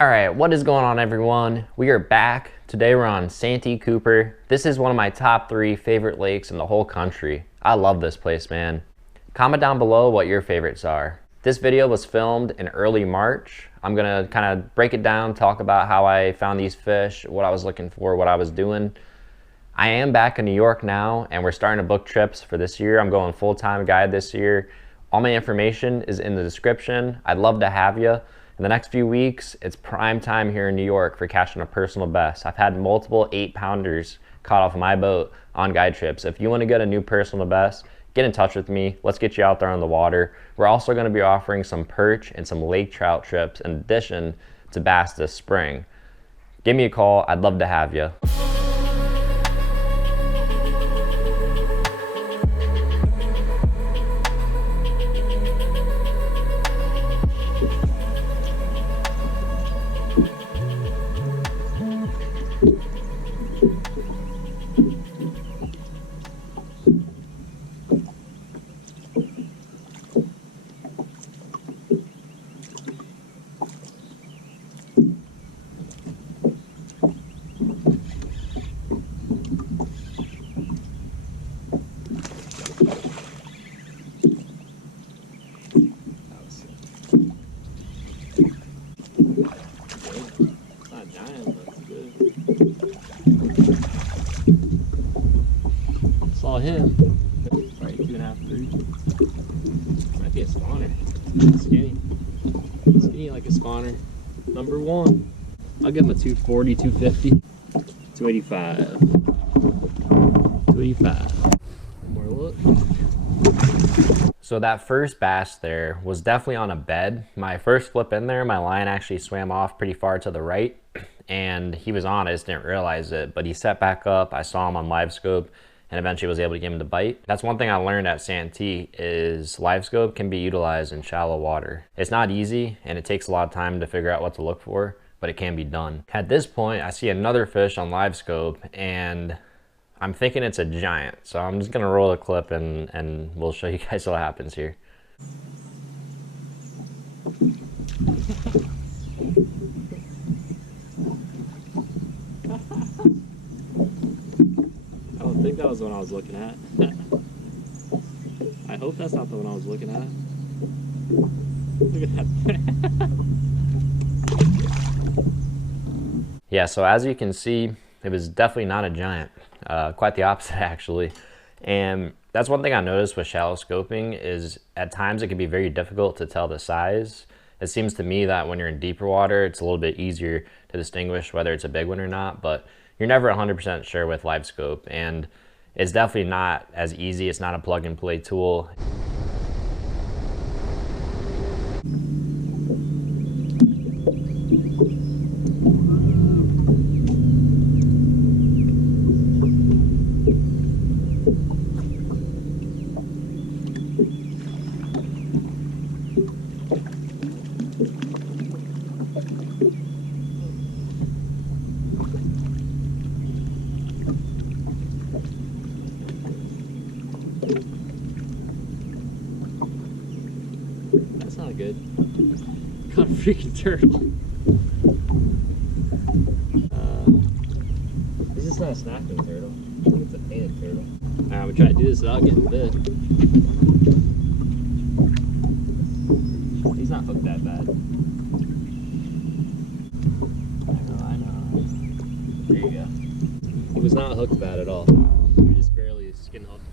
All right, what is going on, everyone? We are back. Today we're on Santee Cooper. This is one of my top 3 favorite lakes in the whole country. I love this place, man. Comment down below what your favorites are. This video was filmed in early March. I'm gonna kind of break it down, talk about how I found these fish, what I was looking for, what I was doing. I am back in New York now, and we're starting to book trips for this year. I'm going full-time guide this year. All my information is in the description. I'd love to have you. In the next few weeks, it's prime time here in New York for catching a personal best. I've had multiple 8-pounders caught off my boat on guide trips. If you want to get a new personal best, get in touch with me. Let's get you out there on the water. We're also going to be offering some perch and some lake trout trips in addition to bass this spring. Give me a call. I'd love to have you. Saw him. Right, 2.5, 3. Might be a spawner. Skinny. Skinny like a spawner. Number 1. I'll give him a 240, 250. 285. 285. One more look. So that first bass there was definitely on a bed. My first flip in there, my line actually swam off pretty far to the right, and he was on. I just didn't realize it, but he set back up. I saw him on live scope and eventually was able to get him to bite. That's one thing I learned at Santee is live scope can be utilized in shallow water. It's not easy and it takes a lot of time to figure out what to look for, but it can be done. At this point, I see another fish on live scope and I'm thinking it's a giant. So I'm just gonna roll a clip and we'll show you guys what happens here. I think that was the one I was looking at. I hope that's not the one I was looking at. Look at that. Yeah, so as you can see, it was definitely not a giant. Quite the opposite, actually. And that's one thing I noticed with shallow scoping is at times it can be very difficult to tell the size. It seems to me that when you're in deeper water, it's a little bit easier to distinguish whether it's a big one or not, but you're never 100% sure with live scope, and it's definitely not as easy. It's not a plug and play tool. That's not good. Caught a freaking turtle. This is not a snapping turtle. I think it's a painted turtle. Alright, I'm gonna try to do this without getting bit. He's not hooked that bad. I know. There you go. He was not hooked bad at all. He was just barely skin hooked.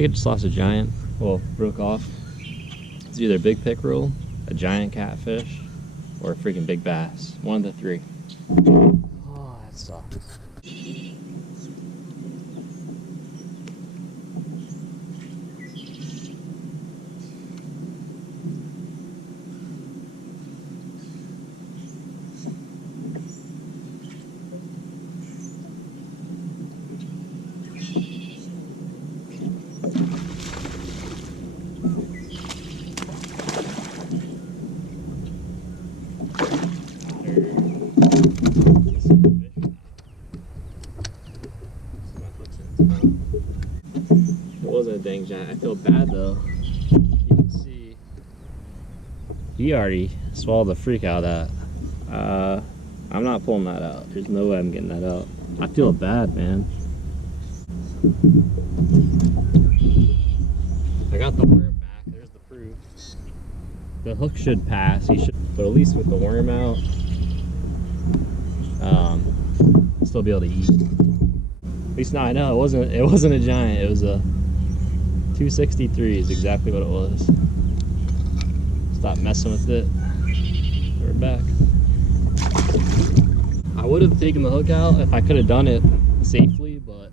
think I just lost a giant. Well, broke off. It's either a big pickerel, a giant catfish, or a freaking big bass. One of the three. Oh, that sucks. It wasn't a dang giant. I feel bad though. You can see he already swallowed the freak out of that. I'm not pulling that out. There's no way I'm getting that out. I feel bad, man. I got the worm back. There's the proof. The hook should pass. He should, but at least with the worm out, still be able to eat. At least now I know it wasn't a giant. It was a 263 is exactly what it was. Stop messing with it. We're back. I would have taken the hook out if I could have done it safely, but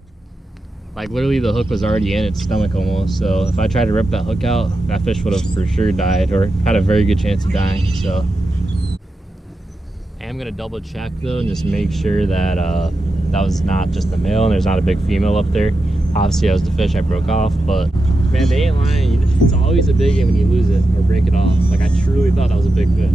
like literally the hook was already in its stomach almost. So if I tried to rip that hook out, that fish would have for sure died or had a very good chance of dying. So I am gonna double check though and just make sure that that was not just the male and there's not a big female up there. Obviously that was the fish I broke off, but man, they ain't lying. It's always a big one when you lose it or break it off. Like I truly thought that was a big fish.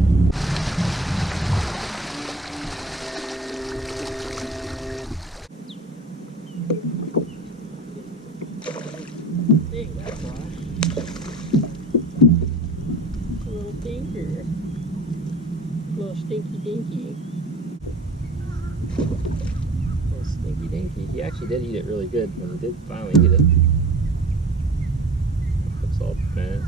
Stinky dinky. Little stinky dinky. He actually did eat it really good when he did finally eat it. Looks all bad.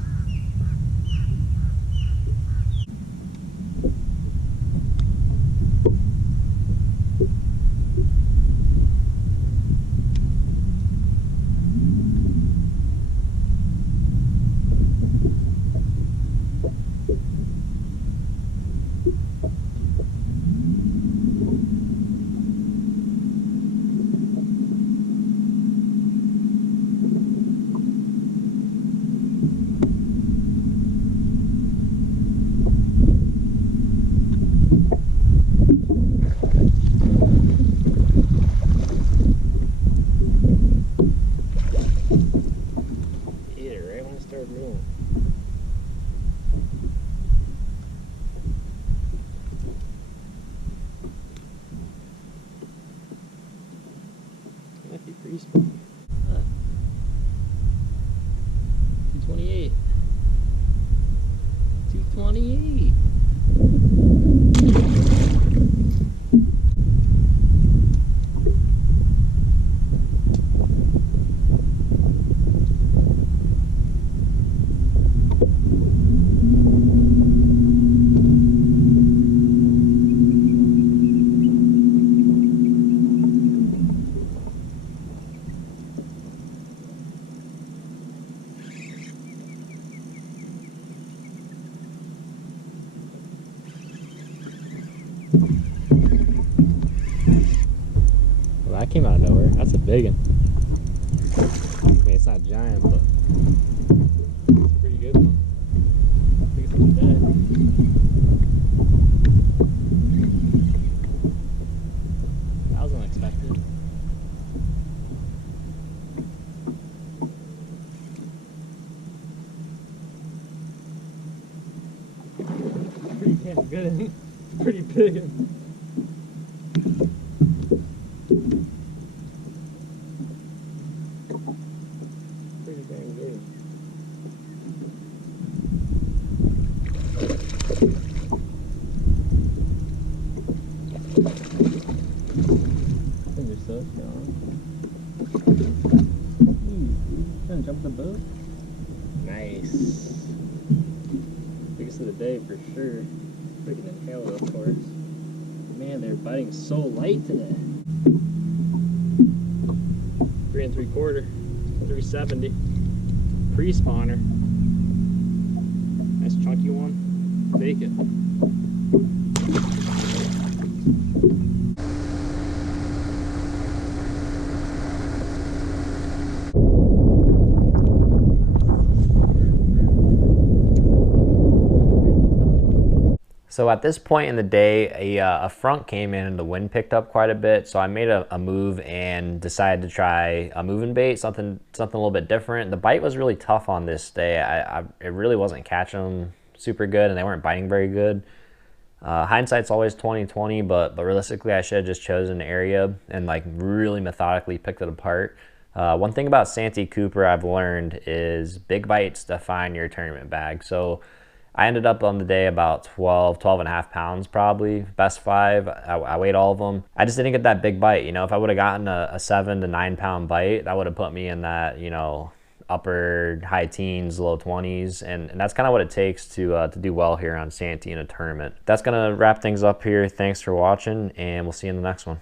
Might be pretty small. 228. 228. Well, that came out of nowhere. That's a big one. I mean, it's not giant, but it's a pretty good one. Biggest one today. That was unexpected. Pretty damn good. Pretty big. Pretty dang good. They're so strong. Trying to jump the boat? Nice. Biggest of the day for sure. Freaking inhaler, of course. Man, they're biting so light today. 3 3/4, 370. Pre-spawner. Nice chunky one. Take it. So at this point in the day, a front came in and the wind picked up quite a bit. So I made a move and decided to try a moving bait, something a little bit different. The bite was really tough on this day. It really wasn't catching them super good and they weren't biting very good. Hindsight's always 20/20, but realistically I should have just chosen an area and like really methodically picked it apart. One thing about Santee Cooper I've learned is big bites define your tournament bag. So I ended up on the day about 12 and a half pounds probably, best five. I weighed all of them. I just didn't get that big bite. You know, if I would have gotten a 7 to 9 pound bite, that would have put me in that, you know, upper high teens, low 20s, and that's kind of what it takes to do well here on Santee in a tournament. That's gonna wrap things up here. Thanks for watching, and we'll see you in the next one.